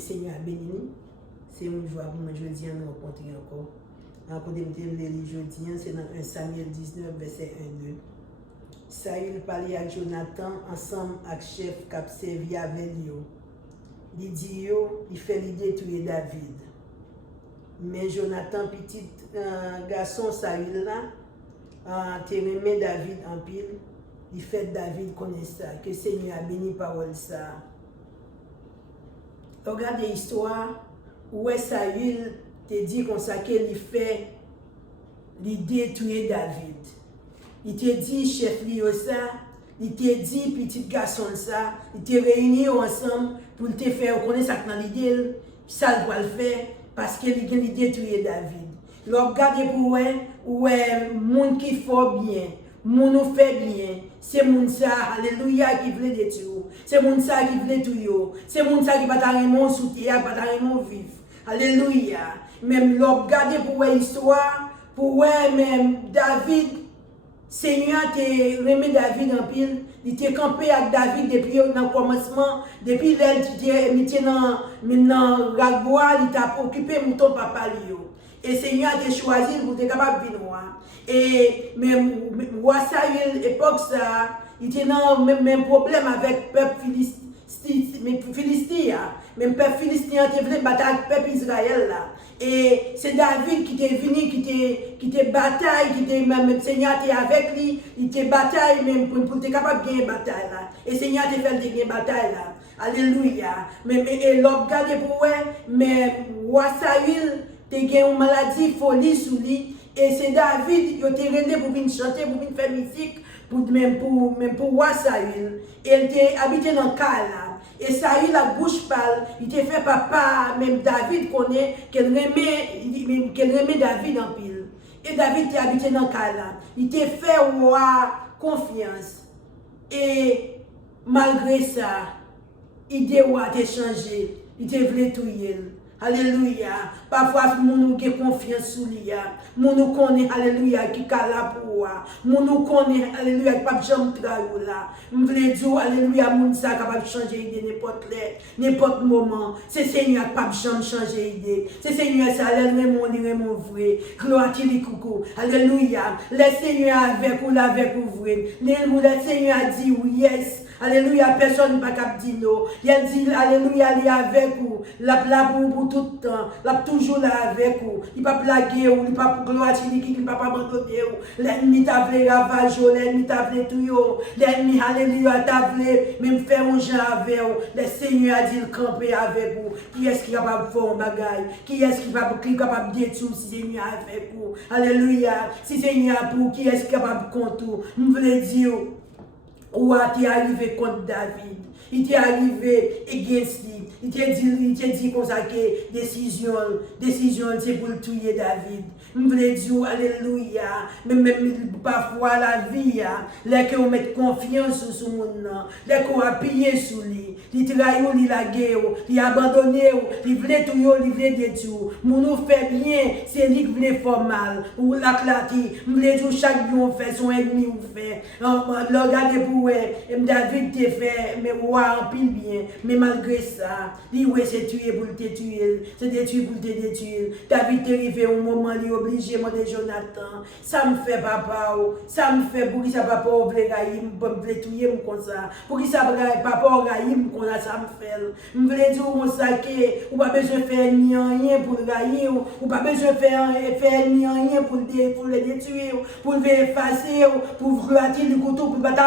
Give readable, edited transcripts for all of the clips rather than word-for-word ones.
Seigneur a béni. C'est une joie pour moi, je dis, nous rencontrer encore. En côté de jeudi, c'est dans 1 Samuel 19, verset 1-2. Saül parlait avec Jonathan ensemble avec chef qui a servi avec lui. Il dit, il fait l'idée de tuer David. Mais Jonathan, petit garçon Saül là, remis David en pile. Il fait David connaître ça, que Seigneur a béni parole ça. Regardez l'histoire où Saül te dit comme ça qu'il fait l'idée de tuer David. Il te dit chef Lio ça, il te dit petit garçon ça, il te réuni ensemble pour te faire connaître ça dans l'idée, ça doit le faire parce qu'il a l'idée de tuer David. Regardez pour monde qui fait bien. Moun nous fait bien, c'est moun ça, alléluia, qui veut détruire. C'est moun ça qui veut tout. C'est moun ça qui va t'arriver sous terre, va t'arriver vivre. Alléluia. Même regarder pour l'histoire, pour même David, Seigneur te remis David en pile. Il était campé avec David depuis le commencement, depuis l'aile, il était maintenant Ragboa, il t'a occupé mouton papa Lio. Et Seigneur a choisi pour être capable de venir. Et même roi Saül, l'époque ça, il était dans le même problème avec le peuple philistin. Même le peuple philistin était venu battre avec le peuple Israël là. Et c'est David qui était venu, qui était bataille, qui était même le Seigneur était avec lui, il était bataille même pour être capable de gagner bataille là. Et Seigneur a fait gagner bataille là. Alléluia. Et l'homme regardez pour mais roi Saül te gen une maladie folie sous lui et c'est David qui était rende pour venir chanter pour venir faire musique même pour roi Saül. Il était habité dans Kala et Saül la bouche pâle, il était fait papa même David connaît qu'elle remet David en pile. Et David était habité dans Kala. Il était fait roi confiance et malgré ça, il était roi de changer, il était voulu tout. Alléluia. Parfois, nous avons confiance sur lui. Nous connaissons, alléluia, qui est là pour moi. Nous connaissons, alléluia, qui pas jamais travailler là. Nous voulons dire, alléluia, nous sommes capables de changer d'idée n'importe moment. C'est Seigneur qui pas jamais changer d'idée. C'est Seigneur, ça, alléluia, mon vrai. Gloire à lui, coucou. Alléluia. Le Seigneur avec vous, vrai. Le Seigneur a dit, oui, yes. Alléluia, personne ne va pas dire non. Il a dit, alléluia, il est avec vous. La pour tout le temps. Il est toujours là avec vous. Il ne va pas blaguer, il ne va pas gloire, il ne va pas abandonner. L'ennemi t'a voulu ravager, l'ennemi t'a voulu tout. L'ennemi, alléluia, t'a voulu même faire un genre avec vous. Le Seigneur a dit, camper avec vous. Qui est-ce qui est capable de faire un bagage? Qui est-ce qui est capable de détruire si Seigneur est avec vous? Alléluia. Si Seigneur est pour, qui est-ce qui est capable de compter? Je voulais dire, où est arrivé contre David? Il t'est arrivé against lui. Il t'a dit comme ça que décision c'est pour le tuer David. Je voulais dire, alléluia, même parfois la vie, là que on met confiance sur ce monde, là qu'on a pillé sur lui, il trahit, il la guerre, il abandonné, il voulait tout, il voulait détruire. Mon nous fait bien, c'est lui qui voulait faire mal, ou la clarté, je voulais dire chaque jour on fait son ennemi ou fait. Regardez pour David t'a fait, mais roi en pile bien, mais malgré ça, lui c'est tué pour te tuer, c'est détruit pour te détruire. David t'est arrivé au moment il est obligé de Jonathan. Ça me fait papa, ça me fait pour qui ça papa voulait tuer comme ça. Pour qui ça papa raïm comme ça me fait. Je voulais dire comme ça que ou pas besoin de faire ni rien pour le gagner, ou pas besoin de faire ni rien pour le détruire, pour le effacer, pour vouloir le couteau pour battre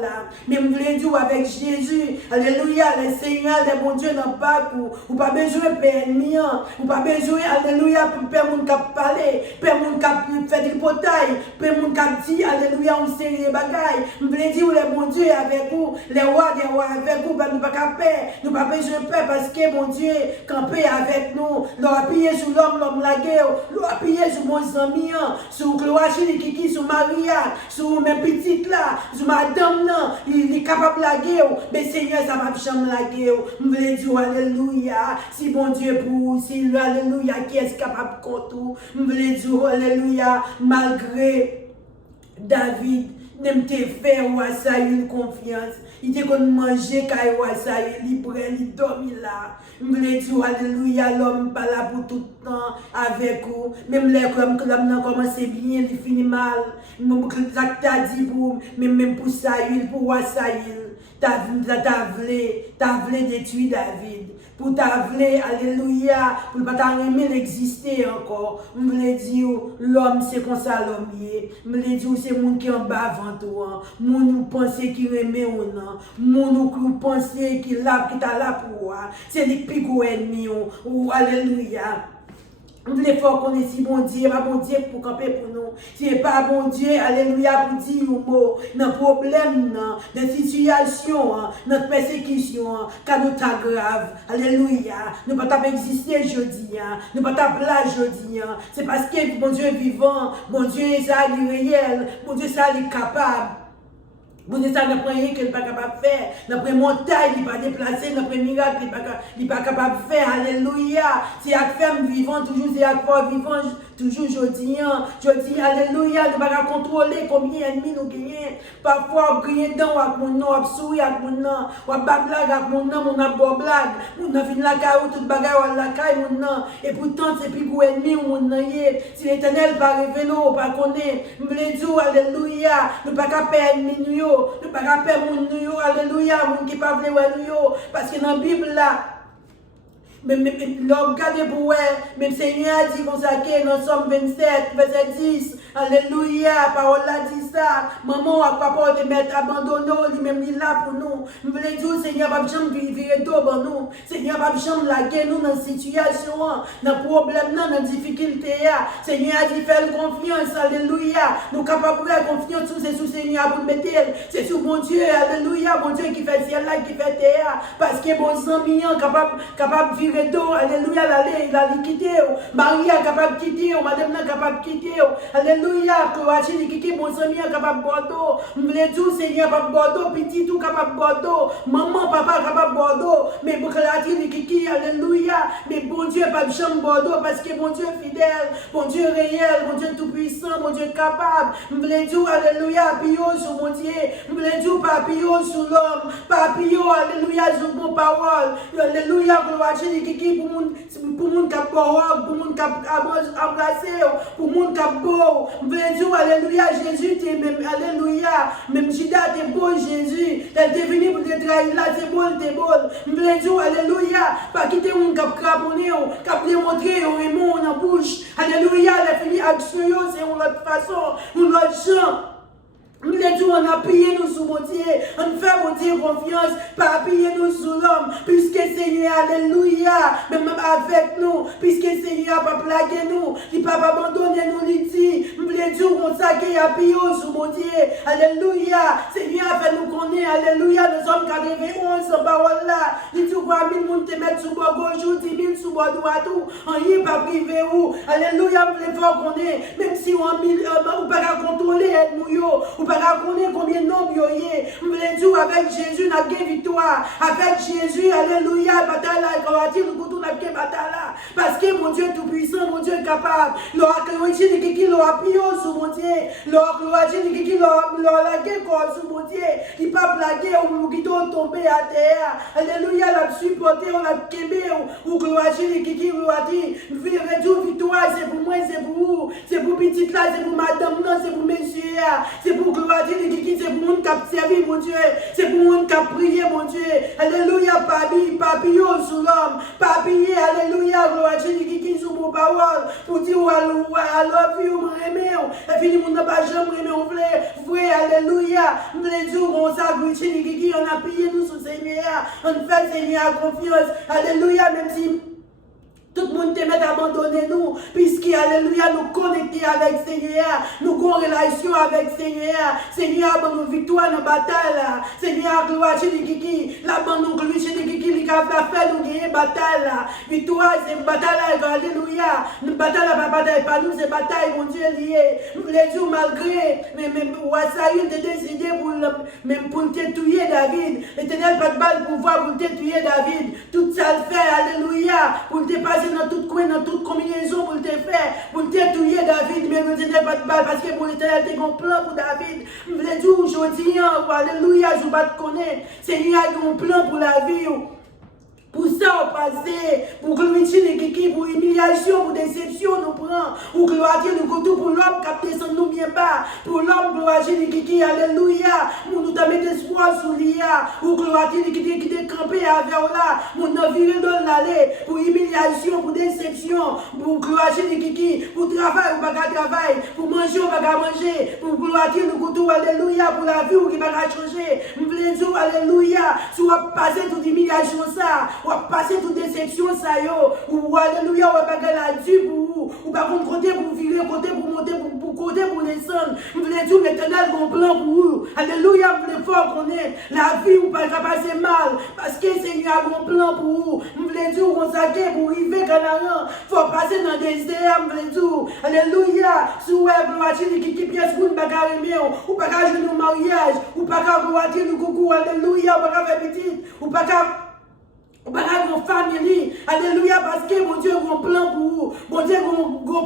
là. Mais je voulais dire avec Jésus, alléluia, le Seigneur, le bon Dieu n'a pas ou pas besoin de faire ni rien, ou pas besoin, alléluia, pour faire mon cap parler, pour mon cap faire du portail, pour mon cap dire, alléluia, on sait les bagailles. Je voulais dire, le bon Dieu est avec vous, les rois des rois avec vous, nous pas qu'à paix, nous pas besoin de paix parce que mon Dieu campé avec nous, l'on a appuyé sur l'homme la guerre, l'on a appuyé sur mon ami, sur Cloachine, Kiki, sur Maria, sur mes petites là, sur madame là, il est capable de la guerre, mais Seigneur, ça m'a chambre la guerre. Je voulais dire, alléluia, si bon Dieu pour, si alléluia, qui est capable de compter, je voulais dire, alléluia, malgré David, Même te fait roi Saül confiance. Il te qu'on manger quand roi Saül, il prend, il dormi là. Je voulais dire alléluia, l'homme pas là pour tout le temps avec vous. Même les comme l'homme commence bien, il finit mal. Même que t'as dit pour même pour Saül, pour roi Saül, t'as voulu détruire David. Pour t'aveler, alléluia, pour ne pas t'aimer exister encore. Je voulais dire, l'homme c'est comme ça l'homme est. Je voulais dire, c'est le monde qui est en bas avant toi. Mon nous penser qu'il aimait ou non. Mon nous penser qu'il t'a là pour toi. C'est les plus gros ennemis. Alléluia. Nous les faut qu'on est si bon Dieu, pas bon Dieu pour camper pour nous. Si n'est pas bon Dieu, alléluia, pour dire un mot, dans problème, dans situation, notre persécution, quand nous sommes grave, alléluia, nous ne pouvons pas exister jeudi, nous ne pouvons pas là jeudi. C'est parce que mon Dieu est vivant, mon Dieu est réel, mon Dieu est capable. Bon Dieu, ça n'a pas rien qu'il n'est pas capable de faire. Notre montagne, il n'est pas déplacé. Notre miracle, il n'est pas capable de faire. Alléluia. C'est à femme vivant, toujours c'est à foi vivant, toujours jeudi. Jeudi, alléluia. Nous ne pouvons pas contrôler combien d'ennemis nous gagnons. Parfois, on gagne dans avec mon nom, on sourit avec mon nom, on a blague avec mon nom, on a beau blague. On a fini la caille, toute bagarre, on a la caille, mon nom. Et pourtant, c'est plus gros ennemi, mon nom. Si l'éternel va révéler, on va connaître. Nous voulons dire, alléluia. Nous ne pouvons pas perdre ennemi. Nous ne pouvons pas perdre mon nous, alléluia, mon qui ne pas nous, parce que dans la Bible là, même regardez pour même Seigneur a dit consacré dans Somme 27, verset 10, alléluia, parole là dit ça, maman ou papa de mettre abandonné, lui-même il là pour nous. Je voulais dire, Seigneur, pas besoin de vivre d'eau pour nous. Seigneur, pas besoin de laguer nous dans la situation, dans le problème, dans la difficulté. Seigneur a dit, faire confiance, alléluia. Nous sommes capables de faire confiance sur Seigneur pour mettre, c'est sur mon Dieu, alléluia, mon Dieu qui fait ciel là, qui fait terre, parce que bon sang mignon, capable de vivre d'eau, alléluia, il a quitté, Marie est capable de quitter, madame est capable de quitter, alléluia, Croatie est quitter, mon sang mignon capable de boire d'eau, je voulais tout, Seigneur, capable de boire d'eau, petit tout capable de boire d'eau, maman, papa capable de boire d'eau, mais pour Croatie est quitter, alléluia, mais bon Dieu, pas de chambre boire d'eau, parce que mon Dieu est fidèle, mon Dieu est réel, mon Dieu est tout puissant, mon Dieu est capable, je voulais dire, alléluia, appuyons sur mon Dieu, je voulais dire, pas appuyons sur l'homme, pas appuyons, alléluia, sur mon parole, alléluia, Croatie qui pour moun kap parole, pour moun kap embrasser, pour moun kap beau. Dieu, alléluia, Jésus t'es même, alléluia, même Judas t'es beau, Jésus. Elle t'est venu pour te trahir là, c'est beau, t'es beau. Dieu, alléluia, pas quitter moun kap craponner, kap démontrer, on est mon en bouche. Alléluia, la fini action, c'est une autre façon, une autre chant. Nous on a payé nous sous mon Dieu, on fait mon Dieu confiance, pas payer nous sous l'homme, puisque Seigneur, alléluia, même avec nous, puisque Seigneur pas plagué nous, il pas abandonné nous, il dit, nous voulons dire comme ça qu'il a payé sous mon Dieu, alléluia, Seigneur fait nous connaître, alléluia, nous sommes 91 sans parole là, il dit quoi, 1000 personnes te mettre sous bord gauche, 10 000 sous bord droit, on y est pas privé où, alléluia, nous voulons voir qu'on est, même si on ne peut pas contrôler, nous pas connaître combien de noms il y a. Je voulais dire avec Jésus, nous avons victoire. Avec Jésus, alléluia, bataille là, quand on dit nous avons bataille là. Parce que mon Dieu est tout puissant, mon Dieu est capable. L'aura créé qui l'aura pillé sur mon Dieu. L'aura créé qui l'aura lagué sur mon Dieu. Il pas blagué ou qui doit tomber à terre. Alléluia, l'a supporté, on l'a quémé ou gloire qui l'aura dit. Victoire, c'est pour moi, c'est pour vous. C'est pour petite là, c'est pour madame, non, c'est pour messieurs. C'est pour gloire c'est pour mon qui a servi, mon Dieu. C'est pour mon qui a prié, mon Dieu. Alléluia, papillon sur l'homme. Papillon, alléluia, gloire qui sur mon parole. Pour dire, I love you, je m'aime. Et puis, mon n'a pas jamais aimé, on voulait, alléluia. On voulait dire, on s'est on a payé nous sous Seigneur. On fait Seigneur confiance. Alléluia, même si tout le monde te met à abandonner nous, puisque, alléluia, nous connecter avec Seigneur, nous avons une relation avec Seigneur. Seigneur, nous victoire dans la bataille. Seigneur, gloire chez les kiki, la bande nous gloire chez les kiki, les gars, la fait nous gagner bataille. Victoire, c'est une bataille, alléluia. Une bataille, la bataille, pas nous, c'est bataille, mon Dieu lié. Nous voulons dire, malgré, même Saül te décidé pour te tuer David. L'éternel pas de balle pour voir pour te tuer David. Tout ça le fait, alléluia. pour te passer dans tout coin, dans toute combinaison, pour te faire, pour te tuer David, mais nous n'avons pas de balle, parce que pour l'Éternel, tu as un plan pour David. Je voulais dire aujourd'hui, alléluia, je ne vais pas te connaître. Seigneur, il a un plan pour la vie. Pour ça, on passe, pour glorifier les kiki, pour humiliation, pour déception, nous prenons, pour gloire le couteau, pour l'homme qui descend nous bien bas, pour l'homme gloire les kiki, alléluia, pour nous mettre espoir sur l'IA, pour gloire les kiki qui décampé avec là, pour nous virer dans l'allée, pour humiliation, pour déception, pour gloire les kiki, pour travail ou pas travail, pour manger ou pas manger, pour gloire le couteau, alléluia, pour la vie ou qui va changer, nous voulons dire, alléluia, si on passe toute humiliation ça, ou à passer toute déception ça yo ou alléluia ou à pas la due pour ou pas pour côté pour virer côté pour monter pour côté pour descendre vous voulez tout l'Éternel bon plan pour vous alléluia vous voulez fort qu'on est la vie ou pas passer mal parce que Seigneur a bon plan pour vous vous voulez dire consacrer pour arriver Canaan faut passer dans des désert vous voulez dire alléluia sous gloire qui pièce pour pas carrément ou pas jouer au mariage ou pas gloire le coucou alléluia ou pas faire petite ou pas mon famille, alléluia, parce que mon Dieu a un plan pour vous, mon Dieu a un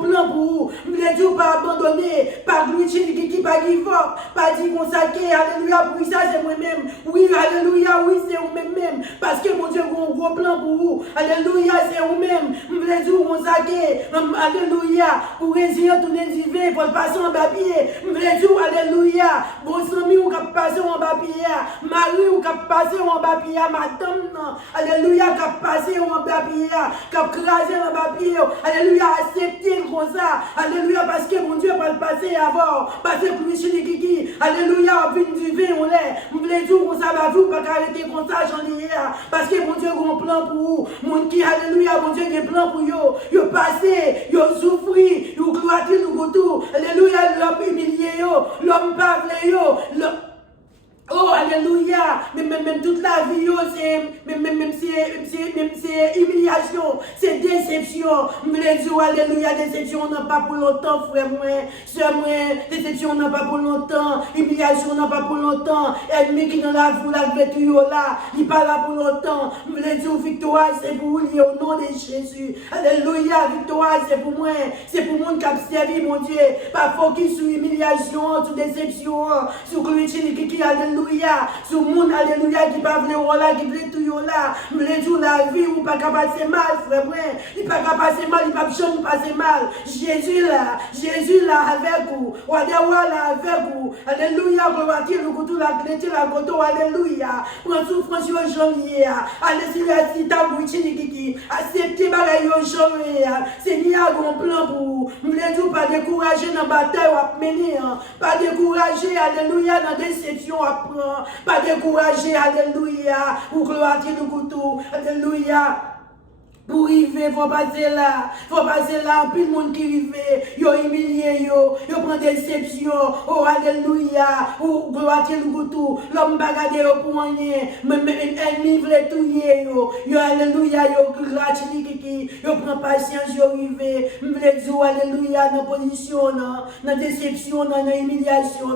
plan pour vous, vous voulez dire pas abandonner, pas glitcher, qui pas give up, pas dire consacrer, alléluia, pour ça c'est moi-même, oui, alléluia, oui, c'est vous-même, parce que mon Dieu a un gros plan pour vous, alléluia, c'est vous-même, vous voulez dire consacrer, alléluia, pour réussir tout le divin, pour passer en papier, vous voulez dire, alléluia, bon ami ou cap passer en papier, mari ou cap passer en papier, madame, non, alléluia, qui a passé en papier, qui a crasé en papier, alléluia, accepté comme ça, alléluia, parce que mon Dieu va le passer avant, passer pour Michel Kiki, alléluia, on vient du vin, on l'est, vous voulez dire qu'on ça va vous, pas arrêter comme ça, j'en ai hier, parce que mon Dieu a un plan pour vous, mon qui, alléluia, mon Dieu a un plan pour vous, vous passez, vous souffrez, vous gloirez le retour, alléluia, l'homme humilié, l'homme pas vle, oh, alléluia, même toute la vie, c'est humiliation, c'est déception. Je voulais dire, alléluia, déception n'a pas pour longtemps, frère moi, soeur moi, déception n'a pas pour longtemps, humiliation n'a pas pour longtemps, ennemi qui dans la foule, la vêtue là, il pas là pour longtemps. Je voulais dire, victoire, c'est pour lui, au nom de Jésus. Alléluia, victoire, c'est pour moi, c'est pour mon qui a servi, mon Dieu, pas focus sur humiliation, sur déception, sur glorifier qui, alléluia. Sur le monde, alléluia, qui va venir là, qui veut tout là, me le dire la vie, ou pas capable de passer mal, frère, il pas capable de passer mal, il pas jamais passer mal. Jésus là, avec vous, Wadewa là, avec vous, alléluia, gloire à Dieu, le couteau, la clé, la goto, alléluia, prends souffrance au janvier, alléluia, si t'as bouché, qui acceptez bagaille au janvier, Seigneur, un plan pour vous, me le dire, pas décourager dans la bataille, ou à mener, pas décourager, alléluia, dans la déception, pas décourager, alléluia, ou gloire à Dieu, le couteau, alléluia. Pour arriver, il faut passer là, plus de monde qui arrive, yo humilié, yo prend déception, oh alléluia, oh gloire à le couteau, l'homme bagade yo pour rien, même ennemi veut tuer yo alléluia, yo grâce qui yo prend patience, yo arrive, m'vle dire alléluia dans position, dans déception, dans humiliation,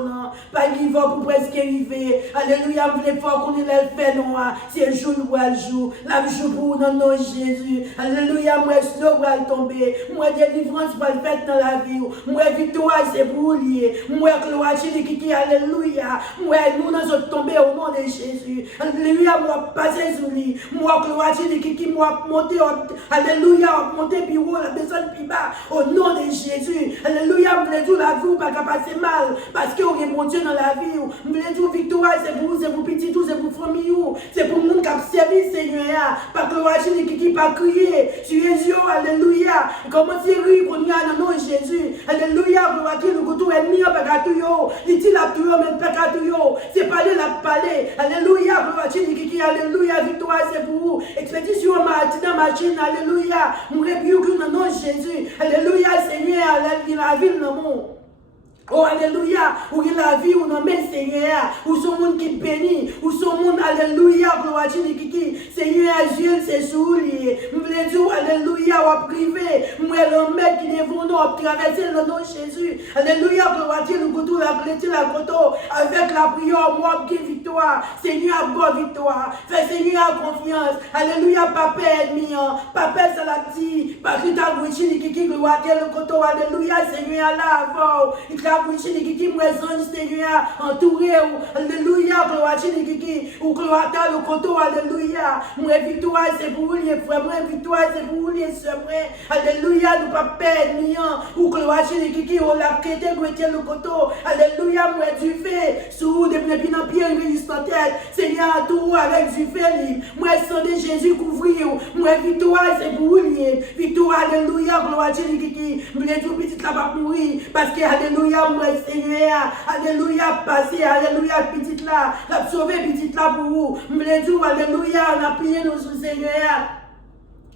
pas give up pour presque arriver, alléluia, m'vle fort qu'on est le fait non, c'est jour ou jour, la jour pour dans nos Jésus. Alléluia, moi, slow va tomber. Moi, délivrance va le faire dans la vie. Moi, victoire, c'est pour lier. Moi, gloire, qui alléluia. Moi, nous, nous sommes tombés au nom de Jésus. Alléluia, moi, passer sur lui. Moi, gloire, qui moi, monter, alléluia, monter plus haut, la personne plus bas. Au nom de Jésus. Alléluia, vous voulez dire la vie, pas passer mal. Parce que vous avez mon Dieu dans la vie. Vous voulez dire victoire, c'est pour vous, c'est pour petit tout, c'est pour famille. C'est pour le monde qui a servi, Seigneur. Pas gloire, qui pas crier sur Jésus, alléluia. Comment c'est lui qu'on y a dans le nom de Jésus, alléluia. Gloire à Dieu, le couteau ennemi, pas qu'à tout yo, il dit la tout yo, mais pas qu'à tout yo, c'est parler la parler, alléluia. Gloire à Dieu, alléluia, victoire, c'est pour vous. Expédition, machine, alléluia. Mon rébuque dans le nom de Jésus, alléluia, Seigneur, la ville dans le monde. Oh, alléluia, où il a la vie, où on met Seigneur, où son monde qui bénit, où son monde, alléluia, gloire à Dieu, Seigneur, Dieu, c'est soulier. Nous voulons dire, alléluia, ou privé, moi, le maître qui est venu, ou traverser le nom de Jésus, alléluia, gloire à Dieu, le couteau, la clé, la couteau, avec la prière, moi, qui vit victoire. Seigneur, bonne victoire. Fais Seigneur confiance. Alléluia, papa ennemi. Papa, ça l'a dit. Parce que t'as gouché, qui gloire, le coteau. Alléluia, Seigneur, là, avant. Il t'a gouché, qui me résonne, Seigneur, entouré. Alléluia, gloire, qui ou gloire, le coteau. Alléluia. Moi, victoire, c'est pour vous, les frères. Moi, victoire, c'est pour vous, les sœurs. Alléluia, nous papa ennemi. Ou gloire, qui ou la quête, le coteau. Alléluia, moi, du fait. Sous des pieds, une tête. Seigneur, tout avec du fait. Moi, sang de Jésus couvrir. Moi, victoire, c'est pour vous. Victoire, alléluia, gloire à Dieu, qui me tout petit là va mourir. Parce que, alléluia, moi, Seigneur, alléluia, passé, alléluia, petit là, la sauver, petit là pour vous. Me tout, alléluia, on a prié nous sous Seigneur.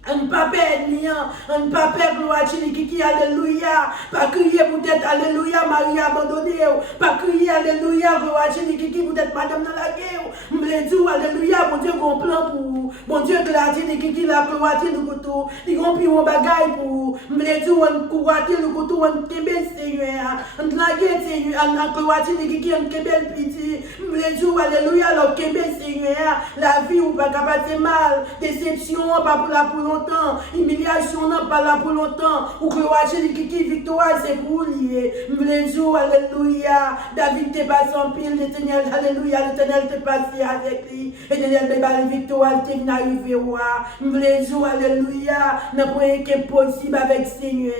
Un papa ennemi, un papa gloire qui alléluia, pas crier peut-être alléluia, Marie abandonnée, pas crier alléluia, gloire qui peut-être madame dans la guerre, me dire alléluia, mon Dieu, qu'on plan pour vous, mon Dieu, qui la gloire du couteau, il remplit mon bagaille pour vous, me dire on courage le couteau, on kebel Seigneur, on la guerre Seigneur, on gloire qui on kebel petit, me dire alléluia, le kebel Seigneur, la vie ou pas capable mal, déception pas pour la pour longtemps, humiliation n'a pas là pour longtemps, ou gloire qui victoire c'est pour lier. M'blézou, alléluia. David t'est passé en pile, l'éternel, alléluia, l'éternel t'est passé avec lui. L'éternel bébé la victoire t'est venu arriver roi. M'blézou, alléluia. N'a pas été possible avec Seigneur.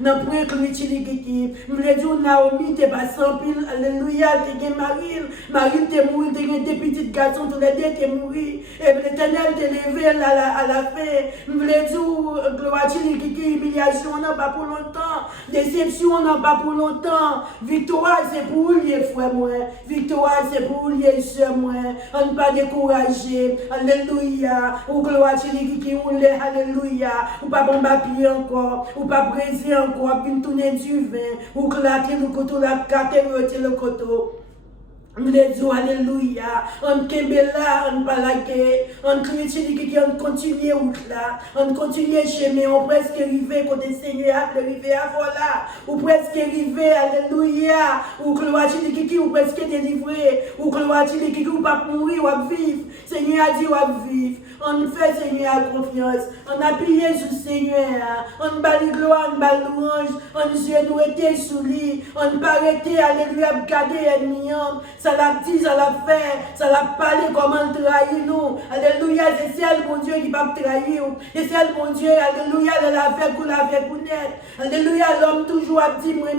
N'a pas que lui qui. M'blézou, Naomi t'est passé en pile, alléluia, t'es Marie. Marie t'est mouru, t'es des petits garçons, tous les deux t'es mouru. Et l'éternel t'est levé à la fin. M'blézou, gloire qui humiliation n'a pas pour longtemps. Déception n'a pas pour longtemps. Victoire c'est pour les frères moi. Victoire c'est pour les sœurs moi. On ne pas décourager. Alléluia. Ou gloire qui roule. Alléluia. Ou pas bon papier encore. Ou pas briser encore. Puis tourner du vin. Ou clater le coteau. La carte le coteau. Alléluia, on kembela, on palake, on critique, on continue route là, on continue chemin, on presque arrivé côté Seigneur, arrivé à voilà, ou presque arrivé, alléluia, ou gloire qui ou presque délivré, ou gloire qui ou pas mourir, ou vivre, Seigneur a dit ou vivre, on fait Seigneur confiance, on appuie sur Seigneur, on bali gloire, on bali louange, on Dieu nous était sous lui, on pas arrêter, alléluia, garder ennemi. Ça l'a dit, ça l'a fait, ça l'a parlé comment trahir nous. Alléluia, c'est celle mon Dieu qui va trahir. C'est celle mon Dieu, alléluia, elle a fait pour la faire connaître. Alléluia, l'homme toujours a dit moi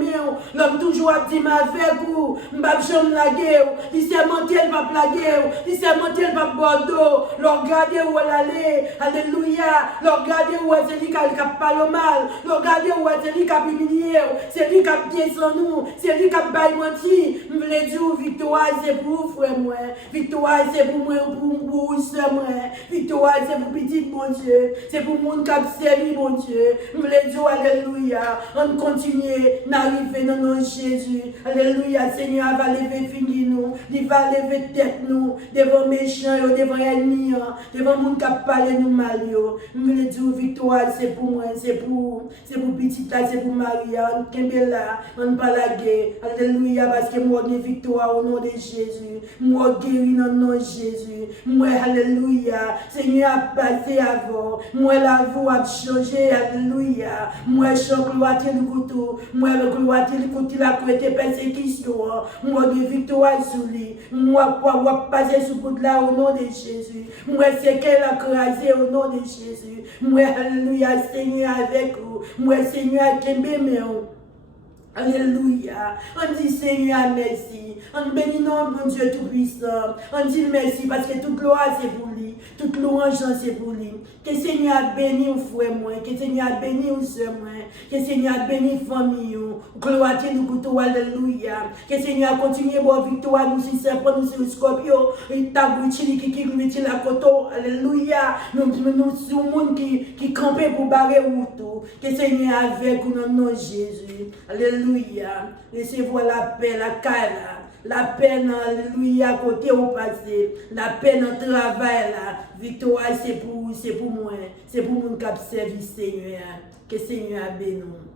l'homme toujours a dit ma fait pour m'bap chambre la guerre. Il s'est monté le pape la guerre, il s'est monté le pape Bordeaux. Leur regarder où elle allait. Alléluia, leur regarder où elle c'est lui qui a parlé mal. Leur regarder où elle c'est lui qui a humilié. C'est lui qui a pied sans nous, c'est lui qui a baillé menti. Me dire victoire c'est pour vous, frère moi. Victoire c'est pour moi, pour vous, soeur moi. Victoire c'est pour petit mon Dieu. C'est pour mon qui a servi mon Dieu. Me dire alléluia. On continue d'arriver dans nos Jésus. Alléluia, Seigneur va lever fini nous. Il va lever tête nous. Devant méchants, devant ennemis, devant mon qui a parlé nous mal. Me dire victoire c'est pour moi, c'est pour petit là, c'est pour Maria. On kembe là, on pas la guerre. Alléluia, parce que moi j'ai victoire au nom de Jésus. Moi guéri dans le nom de Jésus. Moi, alléluia. Seigneur a passé avant. Moi, la voix a changé. Alléluia. Moi, je gloire le couteau. Moi, le gloire le couteau, la côté persécution. Moi, de victoire sur lui. Moi, pour passer sous coup là au nom de Jésus. Moi, c'est qu'elle a crasé au nom de Jésus. Moi, alléluia, Seigneur avec vous. Moi, Seigneur, qui m'aime. Alléluia. On dit Seigneur merci. On bénit mon Dieu Tout-Puissant. On dit merci parce que toute gloire c'est pour lui. Toute louange c'est pour lui. Que Seigneur bénisse au frère moi. Que Seigneur bénisse au soeur moi. Que Seigneur bénisse famille. Gloire à nous couteau. Alléluia. Que Seigneur continue bonne victoire nous si c'est pour nous sur le scorpion. Et tabouchi qui la coteau. Alléluia. Nous sommes monde qui campait pour barrer tout. Que Seigneur avec nous dans le nom de Jésus. Alléluia. Laissez-vous la paix, la calme. La peine, alléluia, côté au passé. La peine au travail, là. Victoire, c'est pour moi. C'est pour mon cap service, Seigneur. Que Seigneur bénisse.